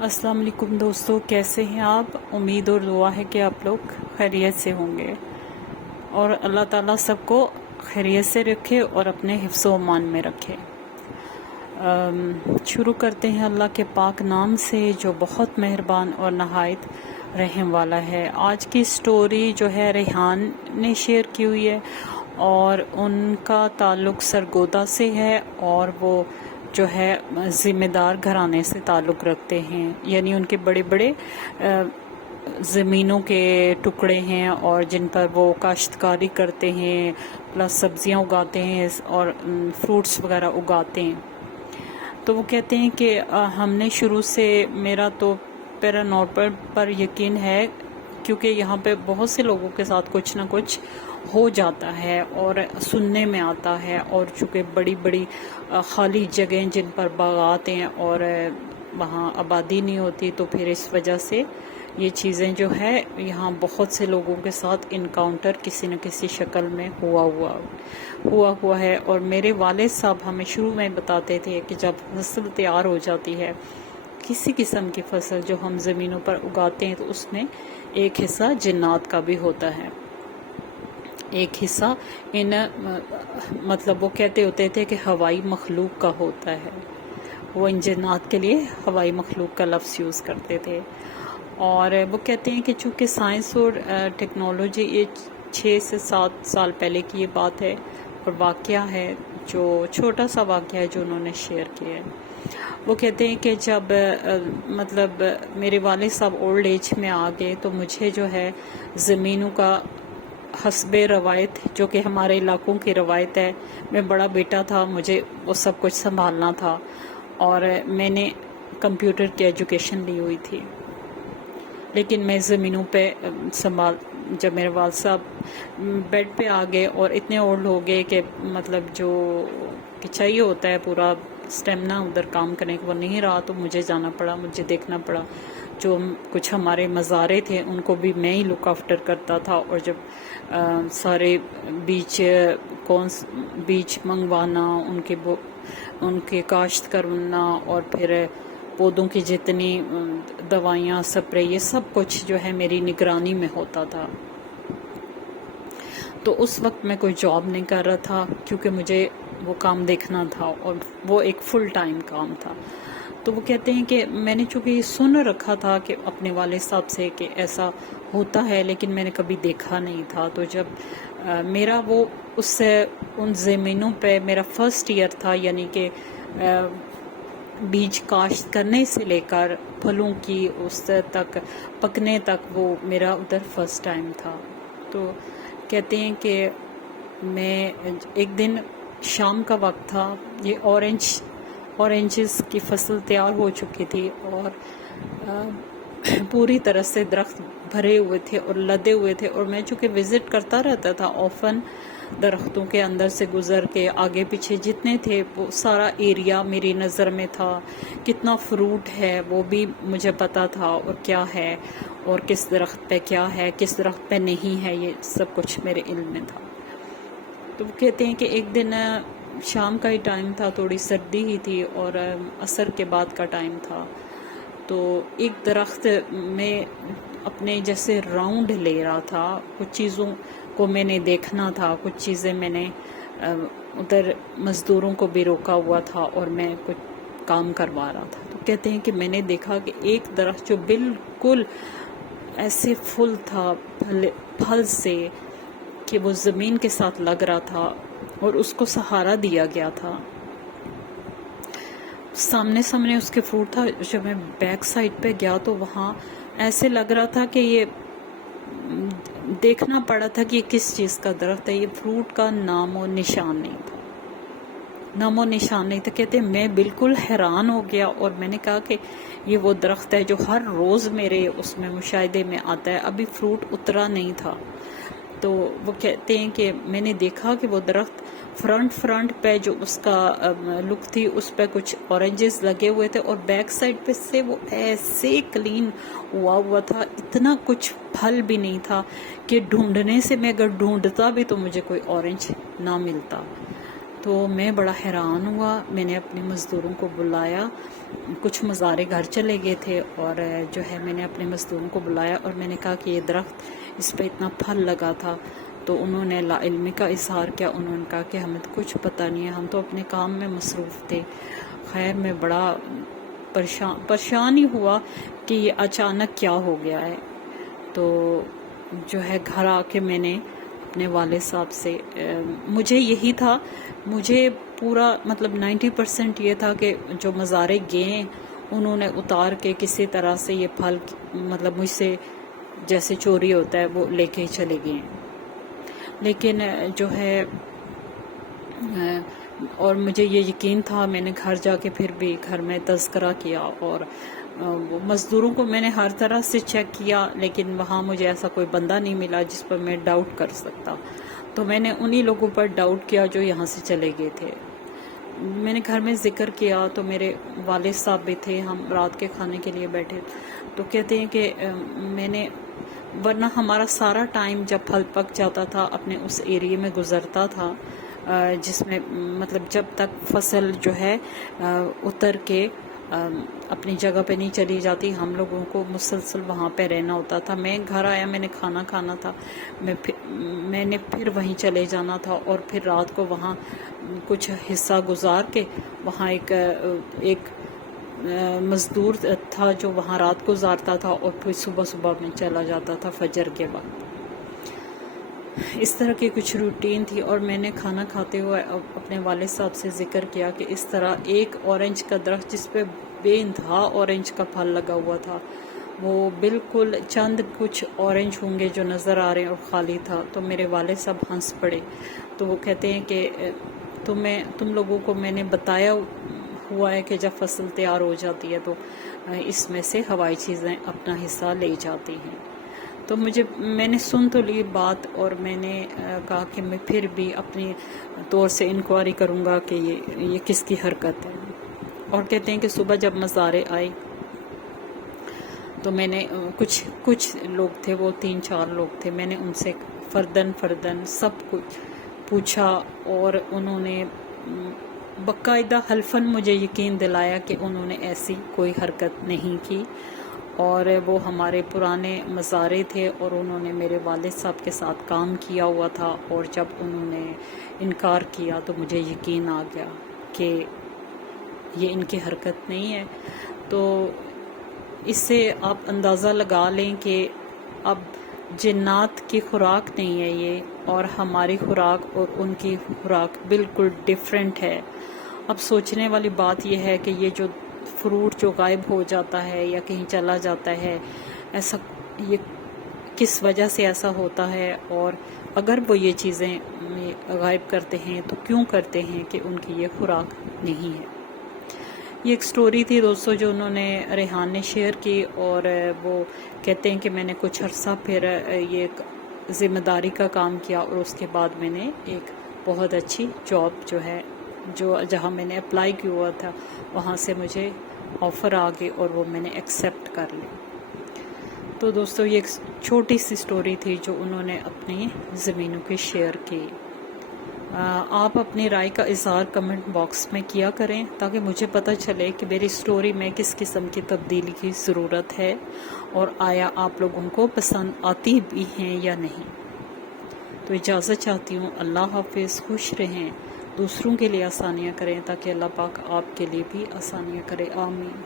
अस्सलाम वालेकुम दोस्तों, कैसे हैं आप। उम्मीद और दुआ है कि आप लोग खैरियत से होंगे और अल्लाह ताला सबको खैरियत से रखे और अपने हिफ्ज़ व अमान में रखे। शुरू करते हैं अल्लाह के पाक नाम से जो बहुत मेहरबान और नहायत रहम वाला है। आज की स्टोरी जो है रेहान ने शेयर की हुई है और उनका ताल्लुक़ सरगोदा से है और वो जो है ज़िम्मेदार घराने से ताल्लुक़ रखते हैं, यानी उनके बड़े बड़े ज़मीनों के टुकड़े हैं और जिन पर वो काश्तकारी करते हैं, प्लस सब्ज़ियाँ उगाते हैं और फ्रूट्स वगैरह उगाते हैं। तो वो कहते हैं कि हमने शुरू से, मेरा तो पैरानॉर्मल पर यकीन है क्योंकि यहाँ पे बहुत से लोगों के साथ कुछ ना कुछ हो जाता है और सुनने में आता है, और चूँकि बड़ी बड़ी खाली जगह जिन पर बागात हैं और वहाँ आबादी नहीं होती, तो फिर इस वजह से ये चीज़ें जो है यहाँ बहुत से लोगों के साथ इनकाउंटर किसी न किसी शक्ल में हुआ है। और मेरे वालिद साहब हमें शुरू में बताते थे कि जब फसल तैयार हो जाती है, किसी किस्म की फसल जो हम ज़मीनों पर उगाते हैं, तो उसमें एक हिस्सा जिन्नात का भी होता है, एक हिस्सा इन मतलब वो कहते होते थे कि हवाई मखलूक का होता है। वो इन जिन्नात के लिए हवाई मखलूक का लफ्ज़ यूज़ करते थे। और वो कहते हैं कि चूँकि साइंस और टेक्नोलॉजी ये 6 से 7 साल पहले की ये बात है और वाक़या है, जो छोटा सा वाक़या है जो उन्होंने शेयर किया है। वो कहते हैं कि जब मतलब मेरे वालिद साहब ओल्ड एज में आ गए, तो मुझे जो है ज़मीनों का हस्बे रवायत, जो कि हमारे इलाकों की रवायत है, मैं बड़ा बेटा था, मुझे वो सब कुछ संभालना था और मैंने कंप्यूटर की एजुकेशन ली हुई थी, लेकिन मैं ज़मीनों पे जब मेरे वालिद साहब बेड पे आ गए और इतने ओल्ड हो गए कि मतलब जो कि चाहिए होता है पूरा स्टेमिना उधर काम करने को, वो नहीं रहा, तो मुझे जाना पड़ा, मुझे देखना पड़ा। जो कुछ हमारे मज़ारे थे उनको भी मैं ही लुक आफ्टर करता था, और जब सारे बीज मंगवाना, उनके काश्त करना और फिर पौधों की जितनी दवाइयाँ, स्प्रे, ये सब कुछ जो है मेरी निगरानी में होता था। तो उस वक्त मैं कोई जॉब नहीं कर रहा था क्योंकि मुझे वो काम देखना था और वो एक फुल टाइम काम था। तो वो कहते हैं कि मैंने चूँकि सुन रखा था कि अपने वालिद साहब से कि ऐसा होता है, लेकिन मैंने कभी देखा नहीं था। तो जब मेरा वो उन ज़मीनों पे मेरा फर्स्ट ईयर था, यानी कि बीज काश्त करने से लेकर फलों की उस तक पकने तक, वो मेरा उधर फर्स्ट टाइम था। तो कहते हैं कि मैं एक दिन शाम का वक्त था, ये ऑरेंजेस की फसल तैयार हो चुकी थी और पूरी तरह से दरख्त भरे हुए थे और लदे हुए थे, और मैं चूँकि विज़िट करता रहता था ऑफन, दरख्तों के अंदर से गुज़र के आगे पीछे जितने थे वो सारा एरिया मेरी नज़र में था। कितना फ्रूट है वो भी मुझे पता था, और क्या है और किस दरख्त पे क्या है, किस दरख्त पे नहीं है, ये सब कुछ मेरे इल्म में था। तो वो कहते हैं कि एक दिन शाम का ही टाइम था, थोड़ी सर्दी ही थी और असर के बाद का टाइम था। तो एक दरख्त में अपने जैसे राउंड ले रहा था, कुछ चीज़ों को मैंने देखना था, कुछ चीज़ें मैंने उधर मज़दूरों को भी रोका हुआ था और मैं कुछ काम करवा रहा था। तो कहते हैं कि मैंने देखा कि एक दरख्त जो बिल्कुल ऐसे फुल था फल से कि वो ज़मीन के साथ लग रहा था और उसको सहारा दिया गया था। सामने उसके फ्रूट था। जब मैं बैक साइड पे गया तो वहाँ ऐसे लग रहा था कि ये देखना पड़ा था कि ये किस चीज़ का दरख्त है। ये फ्रूट का नामो निशान नहीं था, नामो निशान नहीं था। कहते मैं बिल्कुल हैरान हो गया और मैंने कहा कि ये वो दरख्त है जो हर रोज़ मेरे उसमें मुशाहिदे में आता है। अभी फ्रूट उतरा नहीं था। तो वो कहते हैं कि मैंने देखा कि वो दरख्त फ्रंट पे जो उसका लुक थी, उस पे कुछ ऑरेंजेस लगे हुए थे और बैक साइड पे से वो ऐसे क्लीन हुआ था, इतना कुछ फल भी नहीं था कि ढूंढने से मैं अगर ढूंढता भी तो मुझे कोई ऑरेंज ना मिलता। تو میں بڑا حیران ہوا. میں نے اپنے مزدوروں کو بلایا، کچھ مزارے گھر چلے گئے تھے، اور جو ہے میں نے اپنے مزدوروں کو بلایا اور میں نے کہا کہ یہ درخت اس پہ اتنا پھل لگا تھا. تو انہوں نے لا علمی کا اظہار کیا. انہوں نے کہا کہ ہمیں تو کچھ پتہ نہیں ہے، ہم تو اپنے کام میں مصروف تھے. خیر میں بڑا پریشان ہی ہوا کہ یہ اچانک کیا ہو گیا ہے. تو جو ہے گھر آ کے میں نے اپنے والد صاحب سے، مجھے یہی تھا، مجھے پورا مطلب 90% یہ تھا کہ جو مزارے گئے انہوں نے اتار کے کسی طرح سے یہ پھل مطلب مجھ سے جیسے چوری ہوتا ہے وہ لے کے چلے گئے. لیکن جو ہے اور مجھے یہ یقین تھا، میں نے گھر جا کے پھر بھی گھر میں تذکرہ کیا اور مزدوروں کو میں نے ہر طرح سے چیک کیا، لیکن وہاں مجھے ایسا کوئی بندہ نہیں ملا جس پر میں ڈاؤٹ کر سکتا. تو میں نے انہی لوگوں پر ڈاؤٹ کیا جو یہاں سے چلے گئے تھے. میں نے گھر میں ذکر کیا تو میرے والد صاحب بھی تھے، ہم رات کے کھانے کے لیے بیٹھے تو کہتے ہیں کہ میں نے، ورنہ ہمارا سارا ٹائم جب پھل پک جاتا تھا اپنے اس ایریے میں گزرتا تھا جس میں مطلب جب تک فصل جو ہے اتر کے اپنی جگہ پہ نہیں چلی جاتی، ہم لوگوں کو مسلسل وہاں پہ رہنا ہوتا تھا. میں گھر آیا، میں نے کھانا کھانا تھا، میں نے پھر وہیں چلے جانا تھا اور پھر رات کو وہاں کچھ حصہ گزار کے وہاں ایک مزدور تھا جو وہاں رات گزارتا تھا اور پھر صبح صبح میں چلا جاتا تھا فجر کے وقت. اس طرح کی کچھ روٹین تھی. اور میں نے کھانا کھاتے ہوئے اپنے والد صاحب سے ذکر کیا کہ اس طرح ایک اورنج کا درخت جس پہ بے انتہا اورنج کا پھل لگا ہوا تھا، وہ بالکل چند کچھ اورنج ہوں گے جو نظر آ رہے ہیں اور خالی تھا. تو میرے والد صاحب ہنس پڑے. تو وہ کہتے ہیں کہ تم لوگوں کو میں نے بتایا ہوا ہے کہ جب فصل تیار ہو جاتی ہے تو اس میں سے ہوائی چیزیں اپنا حصہ لے جاتی ہیں. تو میں نے سن تو لی بات اور میں نے کہا کہ میں پھر بھی اپنی طور سے انکوائری کروں گا کہ یہ کس کی حرکت ہے. اور کہتے ہیں کہ صبح جب مزارے آئے تو میں نے کچھ لوگ تھے، وہ 3-4 لوگ تھے، میں نے ان سے فردن سب کچھ پوچھا اور انہوں نے باقاعدہ حلفاً مجھے یقین دلایا کہ انہوں نے ایسی کوئی حرکت نہیں کی اور وہ ہمارے پرانے مزارے تھے اور انہوں نے میرے والد صاحب کے ساتھ کام کیا ہوا تھا. اور جب انہوں نے انکار کیا تو مجھے یقین آ گیا کہ یہ ان کی حرکت نہیں ہے. تو اس سے آپ اندازہ لگا لیں کہ اب جنات کی خوراک نہیں ہے یہ، اور ہماری خوراک اور ان کی خوراک بالکل ڈیفرنٹ ہے. اب سوچنے والی بات یہ ہے کہ یہ جو فروٹ جو غائب ہو جاتا ہے یا کہیں چلا جاتا ہے، ایسا یہ کس وجہ سے ایسا ہوتا ہے، اور اگر وہ یہ چیزیں غائب کرتے ہیں تو کیوں کرتے ہیں کہ ان کی یہ خوراک نہیں ہے. یہ ایک سٹوری تھی دوستو جو انہوں نے ریحان نے شیئر کی، اور وہ کہتے ہیں کہ میں نے کچھ عرصہ پھر یہ ذمہ داری کا کام کیا اور اس کے بعد میں نے ایک بہت اچھی جاب جو ہے جہاں میں نے اپلائی کیا ہوا تھا وہاں سے مجھے آفر آ گئی اور وہ میں نے ایکسیپٹ کر لی. تو دوستو یہ ایک چھوٹی سی سٹوری تھی جو انہوں نے اپنی زمینوں کی شیئر کی. آپ اپنی رائے کا اظہار کمنٹ باکس میں کیا کریں تاکہ مجھے پتہ چلے کہ میری سٹوری میں کس قسم کی تبدیلی کی ضرورت ہے اور آیا آپ لوگوں کو پسند آتی بھی ہیں یا نہیں. تو اجازت چاہتی ہوں. اللہ حافظ. خوش رہیں، دوسروں کے لیے آسانیاں کریں تاکہ اللہ پاک آپ کے لیے بھی آسانیاں کرے. آمین.